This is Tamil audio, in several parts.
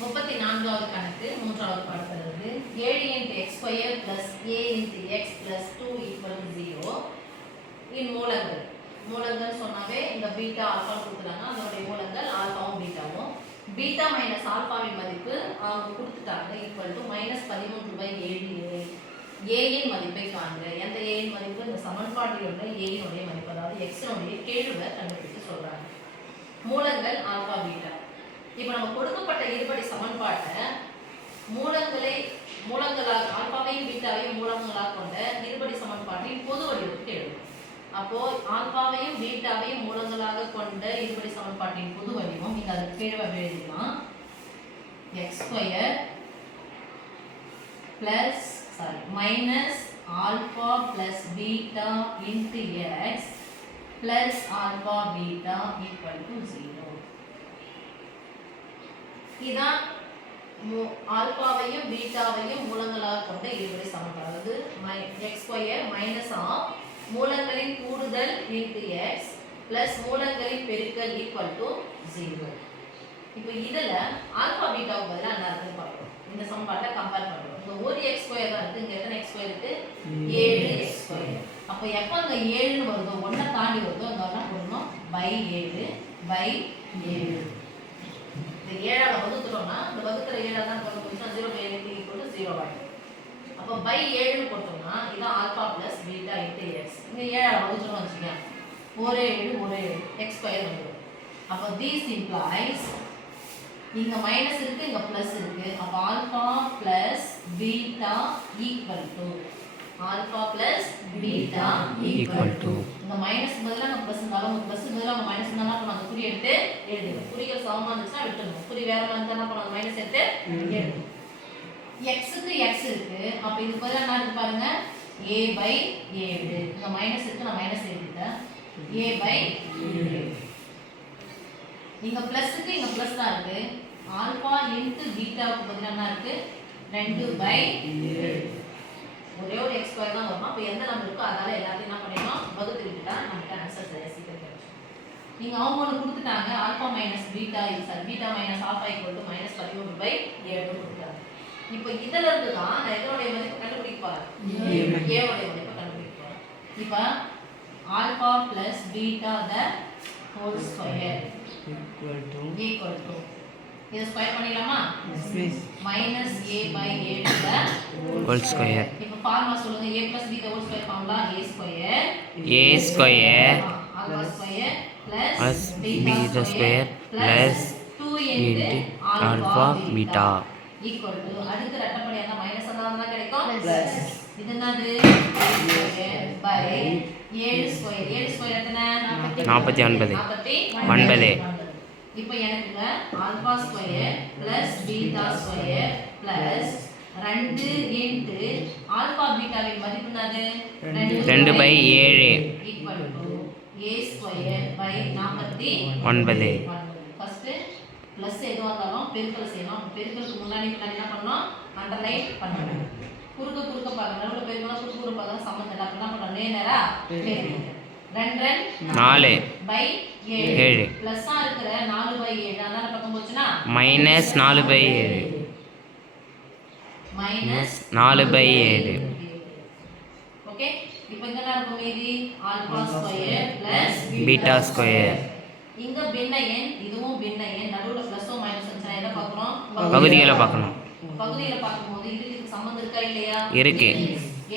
முப்பத்தி நான்காவது கணக்கு மூன்றாவது பாடத்திலிருந்து ஏழு into x square plus a into x plus two equal zero இன் மூலங்கள். மூலங்கள் சொன்னாவே இந்த பீட்டா ஆல்ஃபா கொடுத்துட்டாங்க. அதனுடைய மூலங்கள் ஆல்ஃபாவும் பீட்டாவும் பீட்டா மைனஸ் ஆல்ஃபாவின் மதிப்பு அவங்க கொடுத்துட்டாங்க. ஈக்குவல் டு மைனஸ் பதிமூன்று பை ஏழு. ஏழு ஏயின் மதிப்பை காண்க. எந்த ஏயின் மதிப்பு? இந்த சமன்பாட்டில் உள்ள ஏயினுடைய மதிப்பு. அதாவது எக்ஸினுடைய கேள்வை கண்டுபிடித்து சொல்கிறாங்க மூலங்கள் ஆல்பா பீட்டா இப்போ நம்ம கொடுக்கப்பட்ட இருபடி சமன்பாட்டை மூலங்களை மூலங்களாக ஆல்பாவையும் பீட்டாவையும் மூலங்களாக கொண்ட இருபடி சமன்பாட்டின் பொது வடிவத்துக்கு எழுதணும். அப்போ ஆல்பாவையும் பீட்டாவையும் மூலங்களாக கொண்ட இருபடி சமன்பாட்டின் பொது வடிவம் நீங்கள் அதுக்கு கீழே எழுதிக்கலாம். X square plus sorry minus alpha plus beta into x plus alpha beta equal to zero இதான் ஆல்பாவையும் பீட்டாவையும் மூலங்களாக கொண்ட இருபடி சமன்பாடு. அதாவது எக்ஸ் ஸ்கொயர் மைனஸ் ஆஃப் மூலங்களின் கூடுதல் இன்ட்டு எக்ஸ் பிளஸ் மூலங்களின் பெருக்கல் ஈக்குவல் டு ஜீரோ இப்போ இதில் ஆல்பா பீட்டாவுக்கு பதிலாக என்ன இருக்குன்னு பார்க்குறோம் இந்த சமன்பாட்டை கம்பேர் பண்ணுறோம் இங்கே ஒரு எக்ஸ் ஸ்கொயர் தான் இருக்குது இங்கே எத்தனை எக்ஸ் ஸ்கொயர் இருக்குது ஏழு எக்ஸ் ஸ்கொயர் அப்போ எப்போ அங்கே ஏழுன்னு வருதோ ஒன்றை தாண்டி வருதோ அங்கே என்ன பண்ணணும் பை ஏழு பை ஏழு. இந்த ஏழால வகுத்துட்டோம்னா இந்த வகுக்கிற ஏழால தான் கொண்டு போயிட்டோம் ஜீரோ பை ஏழு ஈக்குவல் ஜீரோ ஆகிடும் அப்போ பை ஏழுன்னு போட்டோம்னா இதான் alpha plus beta into x இங்கே ஏழால வகுத்துட்டோம் வச்சுக்கோங்க. ஒரே ஏழு ஒரே ஏழு. எக்ஸ் ஸ்கொயர் வந்துடும் அப்போ தீஸ் இம்ப்ளாய்ஸ் இங்கே மைனஸ் இருக்குது இங்கே ப்ளஸ் இருக்குது அப்போ alpha plus beta equal to alpha plus beta equal to இந்த மைனஸ் பதிலா நம்ம பிளஸ் இருந்தாலும் நம்ம பிளஸ் முதல்ல நம்ம மைனஸ் இருந்தாலும் அப்போ நாங்கள் குறி எடுத்து எழுதுவோம். குறிகள் சமமா இருந்துச்சுன்னா விட்டுருவோம். குறி வேற மாதிரி இருந்தா நம்ம மைனஸ் எடுத்து எழுதுவோம். எக்ஸுக்கு எக்ஸ் இருக்கு. அப்ப இது பதிலா என்ன இருக்கு பாருங்க? ஏ பை ஏழு. இந்த மைனஸ் இருக்கு. நான் மைனஸ் எழுதிட்டேன். ஏ பை ஏழு. இங்க பிளஸ்க்கு இங்க பிளஸ் தான் இருக்கு. ஆல்பா இன்ட்டு பீட்டாவுக்கு பதிலாக என்ன இருக்கு? ரெண்டு பை ஒரே ஒரு எக்ஸ் ஸ்கொயர் தான் வரும். அப்போ எந்த நம்பர் இருக்கோ அதால எல்லாத்தையும் என்ன பண்ணிடணும்? வகுத்து விட்டுட்டா நமக்கு ஆன்சர் சரியா சீக்கிரம் கிடைச்சிடும். நீங்க அவங்க ஒன்று கொடுத்துட்டாங்க ஆல்பா மைனஸ் பீட்டா இது sir beta minus alpha equal to minus பதிமூணு பை ஏழு கொடுத்துட்டாங்க. இப்போ இதுல இருந்து தான் நான் எதனுடைய மதிப்பு கண்டுபிடிக்க போறேன்? ஏவுடைய மதிப்பு. கண்டுபிடிக்க போறேன். இப்போ alpha plus beta the whole square equal to equal to இதை ஸ்கொயர் பண்ணிடலாமா? மைனஸ் ஏ பை ஏழு Whole square. இப்போ ஃபார்முலா சொல்லுங்க. A plus b whole square formula a square alpha square plus two into alpha beta. Equal to அடுத்து ரெட்டப்படியா இருந்தா மைனஸ் தான் கிடைக்கும்? Plus. இது என்னது? பை ஏழு ஸ்கொயர் ஏழு ஸ்கொயர் எத்தனை? நாற்பத்தி ஒன்பது. நாற்பத்தி ஒன்பது. இப்போ எனக்குங்க alpha square plus beta square plus ரெண்டு இன்ட்டு ஆல்பா பீட்டாவின் மதிப்பு என்னது ரெண்டு by ஏழு. Equal to a square by நாற்பத்தி ஒன்பது. ஃபர்ஸ்ட் ப்ளஸ் எதுவாக இருந்தாலும் பெருக்கல் செய்யணும். பெருக்கலுக்கு முன்னாடி பின்னாடி என்ன பண்ணணும் அண்டர்லைன் பண்ணணும் குறுக்க குறுக்க பார்க்கணும் நடுவில் பெருக்கணும் குறுக்க குறுக்க பார்க்கணும் சம்மந்தம் என்ன பண்ணணும் நேரா பெருக்கணும் ரெண்டு நாலு. பை ஏழு. ப்ளஸ்ஸாக இருக்கிற நாலு பை ஏழு. அதனால பக்கம் போச்சுன்னா? மைனஸ் நாலு பை ஏழு. மைனஸ் நாலு by ஏழு. ஓகே இப்போ இங்க என்ன இருக்கும் மீதி. Alpha square plus beta square. இங்க பின்ன எண் இதுவும் பின்ன எண். நடுவுல பிளஸோ மைனஸ் இருந்துச்சுன்னா எதை பார்க்குறோம்? பகுதிகளை பார்க்கணும். பகுதியில பார்க்கும்போது இதுக்கு சம்மந்தம் இருக்கா இல்லையா? இருக்கு.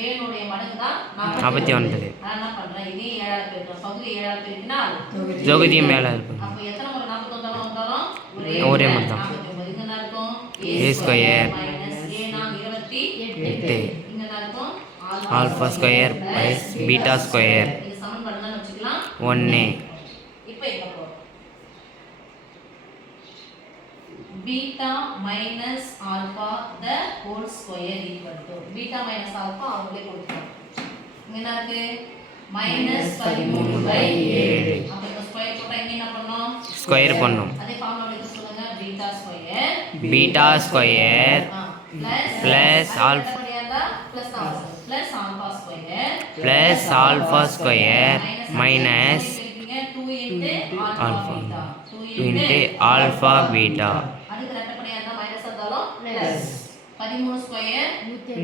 ஏழுனுடைய மடங்கு தான் நாற்பத்தி ஒன்பது. நான் என்ன பண்றேன்? இதையும் ஏழாவது பெருக்கிறேன் பகுதி ஏழாவது பெருக்கினா ஜோகதியும் மேலே இருக்கும் அப்போ எத்தனை முறை நாற்பத்தொன்பதாலும் வந்தாலும்? ஒரே முறை. தான். நாற்பத்தி ஒன்பது இங்க இருக்கும்? ஏ நாங்க இருபத்தி எட்டு. இங்க இருக்கும்? Alpha square by beta square இது ஒன்று இப்போ beta minus alpha the whole square equal to beta minus alpha அவங்களே கொடுத்துருக்காங்க இங்க என்ன இருக்கு மைனஸ் பதிமூணு பை ஏழு. அப்போ இந்த ஸ்கொயர் போட்டா இங்க என்ன பண்ணோம்? ஸ்கொயர் பண்ணும். அதே ஃபார்முலா எடுத்து சொல்லுங்க. Beta square beta square plus Plus alpha. Plus alpha square minus alpha beta பதிமூணு ஸ்கொயர்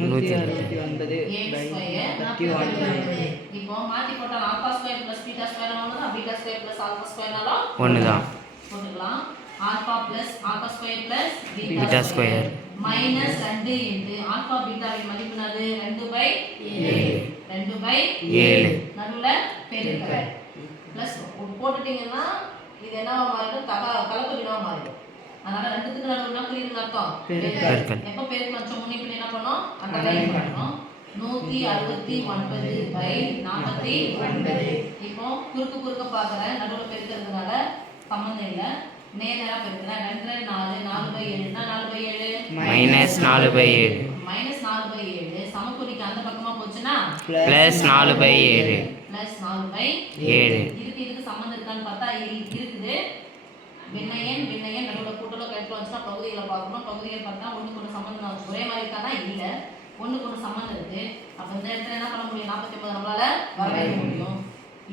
நூற்றி அறுபத்தி ஒன்பது ஏழு இப்போ மாத்தி போட்டால் alpha square plus beta square ஒன்று பீட்டா ஸ்கொயர் பிளஸ் ஆல்பா ஸ்கொயர்னாலும் ஒன்று தான் போட்டுக்கலாம் alpha plus alpha square plus beta square minus ரெண்டு இன்ட்டு ஆல்பா பீட்டாவின் மதிப்புனது ரெண்டு பை ரெண்டு பை ஏழு. நடுவில் பெருக்கல். ப்ளஸ் போட்டுட்டீங்கன்னா இது என்ன மாறிடும்? தக கலப்பு விடவா மாறிடும். அதனால ரெண்டுத்துக்கு நடுவுனா புரியுதுன்னு அர்த்தம். எப்போ பெருக்கு வச்சோம் முன்னிப்பில் என்ன பண்ணோம் அந்த லைன் பண்ணணும். நூத்தி அறுபத்தி ஒன்பது பை நாற்பத்தி ஒன்பது. இப்போ குறுக்கு குறுக்க பார்க்குறேன். நடுவில் பெருக்கிறதுனால சம்மந்தம் இல்லை. நேரா பெருக்கிறேன். ரெண்டு நாலு நாலு பை ஏழுனா நாலு பை ஏழு? மைனஸ் நாலு பை ஏழு. மைனஸ் நாலு பை ஏழு. சமக்குறிக்கு அந்த பக்கமா போச்சுன்னா? ப்ளஸ் நாலு பை ஏழு. பிளஸ் நாலு பை ஏழு. இதுக்கு இதுக்கு சம்மந்தம் இருக்கான்னு பார்த்தா இரு- இருக்குது. விண்ணயன் விண்ணயன் நடுவில் கூட்டலோ கழிட்டு வந்துச்சுன்னா பகுதிகளை பார்க்கணும். பகுதிகள் பார்த்தா ஒன்றுக்கு ஒன்று சம்மந்தம் ஒரே மாதிரி இருக்கானா இல்லை. ஒன்றுக்கு ஒன்று சம்மந்தம் இருக்கு. அப்போ இந்த இடத்துல என்ன பண்ண முடியும்? நாற்பத்தி ஒன்பது நம்மளால வரவே முடியும்.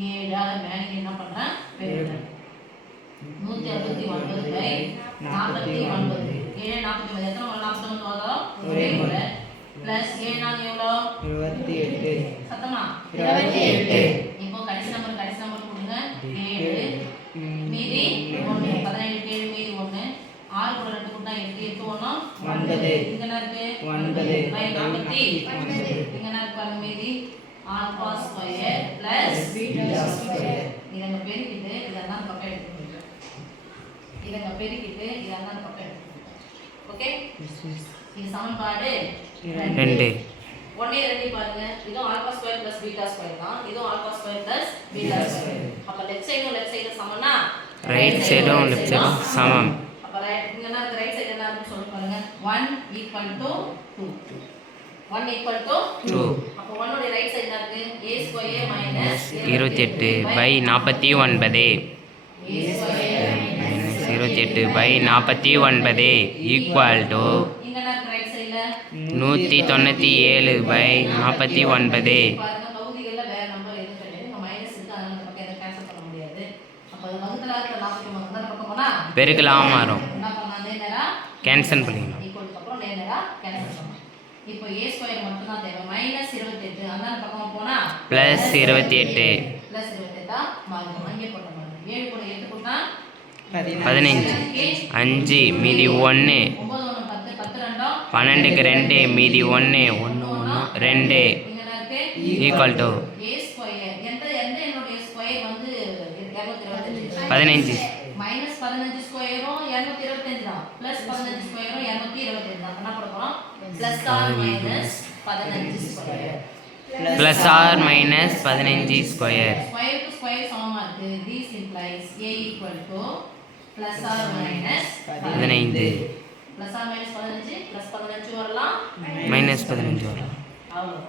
ஏழு மேலே என்ன பண்ணுறேன் பெருக்கிறேன் நூற்றி அறுபத்தி ஒன்பது பை நாற்பத்தி ஒன்பது. ஏழு நாற்பத்தி ஒன்பது. எத்தனை நாற்பத்தி ஒன்பது வரும் ஒரே முறை ப்ளஸ் ஏழு நாள் எவ்வளோ? இருபத்தி எட்டு. சத்தமா? இருபத்தி எட்டு. இப்போ கடைசி நம்பர் கடைசி நம்பர் கொடுங்க. ஏழு. மீதி ஒன்று பதினேழு ஏழு மீதி ஒன்று ஆறு கூட ரெண்டு கூட்டா எட்டு எட்டு ஒன்றும் ஒன்பது. இங்க என்ன இருக்கு ஒன்பது. பை நாற்பத்தி ஒன்பது. இங்க என்ன இருக்கு பாருங்க மீதி alpha square plus beta square. இதங்க பெருக்கிட்டு இதெல்லாம் பக்கம் எடுத்துக்கணும் இதங்க பெருக்கிட்டு இதெல்லாம் பக்கம் ஓகே? இது சமன்பாடு ரெண்டு. ஒன்னே ரெண்டு பாருங்க. இதுவும் alpha square plus beta square தான். இதுவும் alpha square plus beta square. அப்ப லெஃப்ட் சைடும் லெஃப்ட் சைடும் சமம்னா ரைட் சைடும் லெஃப்ட் சைடும் சமம் அப்ப ரைட் இங்க என்ன இருக்கு ரைட் சைடு என்ன இருக்குன்னு சொல்லி பாருங்க 1 equal to 2 1 equal to two அப்ப 1 உடைய ரைட் சைடு என்ன இருக்கு? A ஸ்கொயர் மைனஸ் இருபத்தி எட்டு பை நாற்பத்தி ஒன்பது. பை நாற்பத்தி ஈக்குவல் டு நூற்றி தொண்ணூற்றி ஏழு பை நாற்பத்தி ஒன்பது. பாருங்க பகுதிகளில் வேற நம்பர் எதுவும் கிடையாது. இங்க மைனஸ் இருக்கு அதனால இந்த பக்கம் எதுவும் கேன்சல் பண்ண முடியாது. அப்ப அது வகுத்துல இருக்கிற 49 அந்த பக்கம் போனா? பெருக்கலாம் மாறும். கேன்சல் பண்ணிக்கலாம் ஈக்குவலுக்கு அப்புறம் நேரா கேன்சல் பண்ணலாம் இப்போ a ஸ்கொயர் மட்டும் தான் தேவை. மைனஸ் 28 அந்த பக்கம் போனா ப்ளஸ் இருபத்தி எட்டு பிளஸ் 28 மாறும். அங்கே போட்ட மாதிரி. 7 கூட 8 கூட்டினா பதினஞ்சு. அஞ்சு மீதி ஒன்று 9 1 10 10 ரெண்டும் பன்னெண்டுக்கு ரெண்டு மீதி ஒன்று ஒன்று ஒன்று ரெண்டு. ஈக்குவல் டு a ஸ்கொயர் எந்த எந்த என்னுடைய ஸ்கொயர் வந்து 225 பதினஞ்சு. மைனஸ் பதினஞ்சு ஸ்கொயரும் இரநூத்தி இருபத்தஞ்சு தான் பிளஸ் பதினஞ்சு போறோம் பிளஸ் ஆர் மைனஸ் பதினஞ்சு ஸ்கொயர் ப்ளஸ் ஆர் மைனஸ் பதினஞ்சு ஸ்கொயர் ஸ்கொயர் டு ஸ்கொயர் சமமா இருக்கு this implies a equal to plus r minus பதினைந்து. பிளஸ் ஆர் மைனஸ் பதினஞ்சு பிளஸ் பதினஞ்சு வரலாம். மைனஸ் பதினஞ்சு வரும் அவ்வளோ